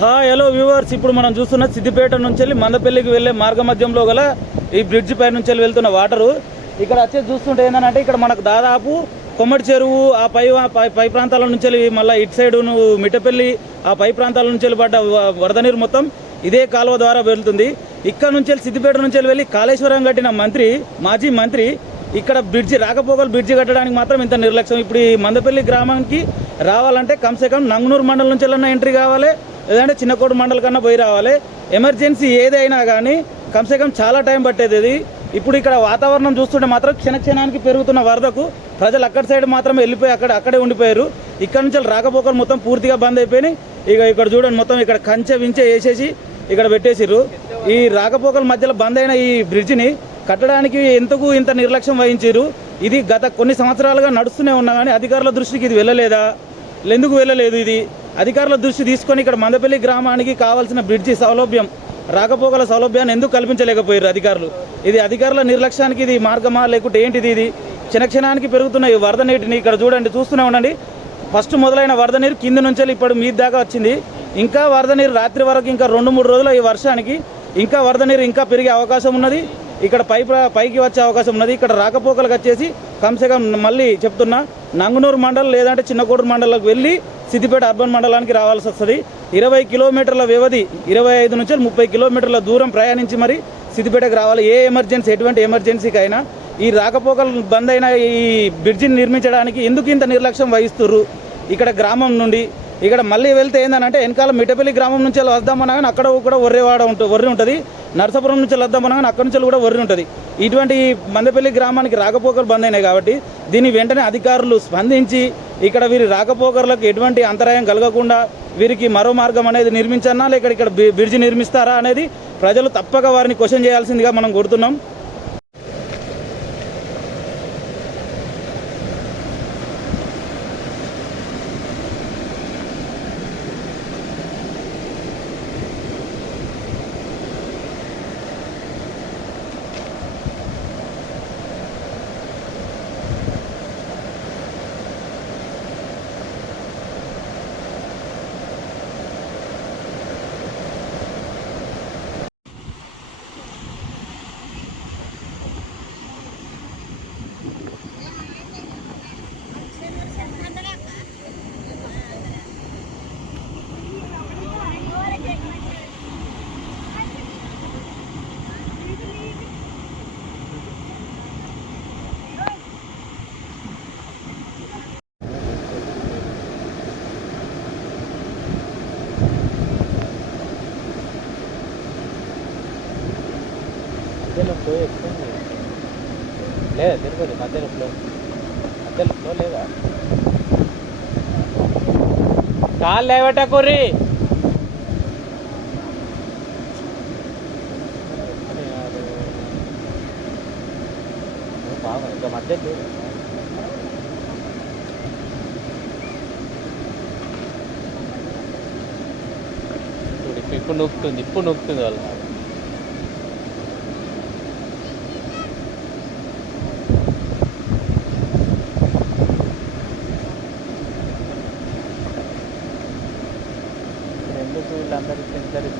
Hi hello viewers ఇప్పుడు మనం చూస్తున్న సిద్దిపేట నుంచి వెళ్ళి మందపల్లికి వెళ్ళే మార్గ మధ్యంలో గల ఈ బ్రిడ్జ్ పై నుంచి వెళ్ళి వెళ్తున్న వాటరు. ఇక్కడ వచ్చేసి చూస్తుంటే ఏంటంటే ఇక్కడ మనకు దాదాపు కొమ్మటి చెరువు ఆ పై పై పై ప్రాంతాల నుంచి వెళ్ళి మళ్ళీ ఇటు సైడ్ మిట్టపల్లి ఆ పై ప్రాంతాల నుంచి వెళ్ళి పడ్డ వరద నీరు మొత్తం ఇదే కాలువ ద్వారా వెళ్తుంది. ఇక్కడ నుంచి వెళ్ళి సిద్దిపేట నుంచి వెళ్ళి వెళ్ళి కాళేశ్వరం కట్టిన మంత్రి మాజీ మంత్రి ఇక్కడ బ్రిడ్జి రాకపోకలు బ్రిడ్జి కట్టడానికి మాత్రం ఇంత నిర్లక్ష్యం. ఇప్పుడు ఈ మందపల్లి గ్రామానికి రావాలంటే కమ్సే కమ్ నంగనూరు మండలం నుంచి వెళ్ళిన ఎంట్రీ కావాలి. లేదంటే చిన్నకోడు మండల కన్నా పోయి రావాలి. ఎమర్జెన్సీ ఏదైనా కానీ కమ్సే కమ్ చాలా టైం పట్టేది ఇది ఇప్పుడు ఇక్కడ వాతావరణం చూస్తుంటే మాత్రం క్షణ క్షణానికి పెరుగుతున్న వరదకు ప్రజలు అక్కడి సైడ్ మాత్రమే వెళ్ళిపోయి అక్కడ అక్కడే ఉండిపోయారు. ఇక్కడ నుంచి రాకపోకలు మొత్తం పూర్తిగా బంద్ అయిపోయినాయి. ఇక ఇక్కడ చూడండి మొత్తం ఇక్కడ కంచె వించె వేసేసి ఇక్కడ పెట్టేసిర్రు. ఈ రాకపోకల మధ్యలో బంద్ అయిన ఈ బ్రిడ్జిని కట్టడానికి ఎంతకు ఇంత నిర్లక్ష్యం వహించారు ఇది గత కొన్ని సంవత్సరాలుగా నడుస్తూనే ఉన్నా కానీ అధికారుల దృష్టికి ఇది వెళ్ళలేదా? ఎందుకు వెళ్ళలేదు ఇది? అధికారుల దృష్టి తీసుకొని ఇక్కడ మందపల్లి గ్రామానికి కావాల్సిన బ్రిడ్జి సౌలభ్యం రాకపోకల సౌలభ్యాన్ని ఎందుకు కల్పించలేకపోయారు అధికారులు? ఇది అధికారుల నిర్లక్ష్యానికి ఇది మార్గమా లేకుంటే ఏంటిది ఇది? క్షణక్షణానికి పెరుగుతున్న ఈ వరద నీటిని ఇక్కడ చూడండి చూస్తూనే ఉండండి. ఫస్ట్ మొదలైన వరద నీరు కింద నుంచి ఇప్పుడు మీ దాకా వచ్చింది. ఇంకా వరద నీరు రాత్రి వరకు ఇంకా రెండు మూడు రోజులు ఈ వర్షానికి ఇంకా వరద నీరు ఇంకా పెరిగే అవకాశం ఉన్నది. ఇక్కడ పై పైకి వచ్చే అవకాశం ఉన్నది. ఇక్కడ రాకపోకలకు వచ్చేసి కమ్సే కమ్ మళ్ళీ చెప్తున్నా నంగునూరు మండలం లేదంటే చిన్నకోడూరు మండలకు వెళ్ళి సిద్దిపేట అర్బన్ మండలానికి రావాల్సి వస్తుంది. ఇరవై కిలోమీటర్ల వ్యవధి ఇరవై ఐదు నుంచి ముప్పై కిలోమీటర్ల దూరం ప్రయాణించి మరి సిద్దిపేటకు రావాలి. ఏ ఎమర్జెన్సీ ఎటువంటి ఎమర్జెన్సీకి అయినా ఈ రాకపోకలు బంద్ అయిన ఈ బ్రిడ్జిని నిర్మించడానికి ఎందుకు ఇంత నిర్లక్ష్యం వహిస్తుర్రు? ఇక్కడ గ్రామం నుండి ఇక్కడ మళ్ళీ వెళ్తే ఏంటంటే వెనకాల మిటపల్లి గ్రామం నుంచి వెళ్ళి వద్దామన్నా కానీ అక్కడ కూడా ఒర్రేవాడ ఉంటుంది ఒర్రి ఉంటుంది. నరసాపురం నుంచి వెళ్ళి వద్దామన్నా కానీ అక్కడ నుంచి కూడా ఒర్రి ఉంటుంది. ఇటువంటి మందపల్లి గ్రామానికి రాకపోకలు బంద్ అయినాయి కాబట్టి దీని వెంటనే అధికారులు స్పందించి ఇక్కడ వీరి రాకపోకర్లకు ఎటువంటి అంతరాయం కలగకుండా వీరికి మరో మార్గం అనేది నిర్మించన్నా లేక ఇక్కడ బ్రిడ్జి నిర్మిస్తారా అనేది ప్రజలు తప్పక వారిని క్వశ్చన్ చేయాల్సిందిగా మనం కోరుతున్నాం. మధ్యలో ఫ్లో ఎక్కువ లేదా తిరుపతి మధ్యలో ఫ్లో మధ్యలో ఫ్లో లేదా కాలు లేవట కొర్రి బాగా ఇంకా మధ్య ఇప్పుడు నొక్కుతుంది ఇప్పుడు నొక్కుతుంది వాళ్ళు. standard center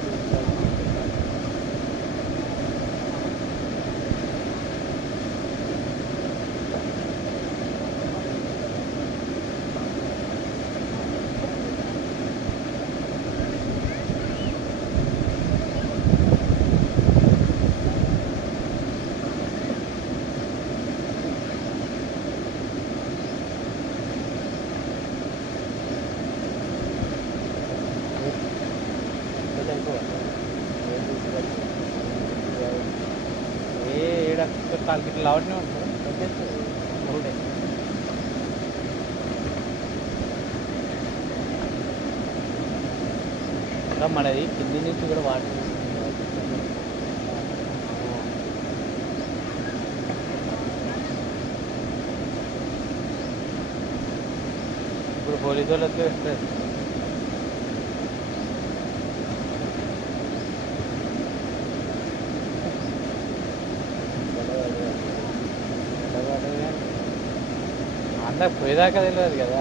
ఏ ఏడ కాలు గిట్ల లావట్నే ఉంటారు. వచ్చేస్తుంది ఒకటే ఇంకా మనది కింది నుంచి కూడా వాటర్ ఇప్పుడు పోలీసు వాళ్ళు వస్తే వస్తారు పోయేదాకా తెలియదు కదా.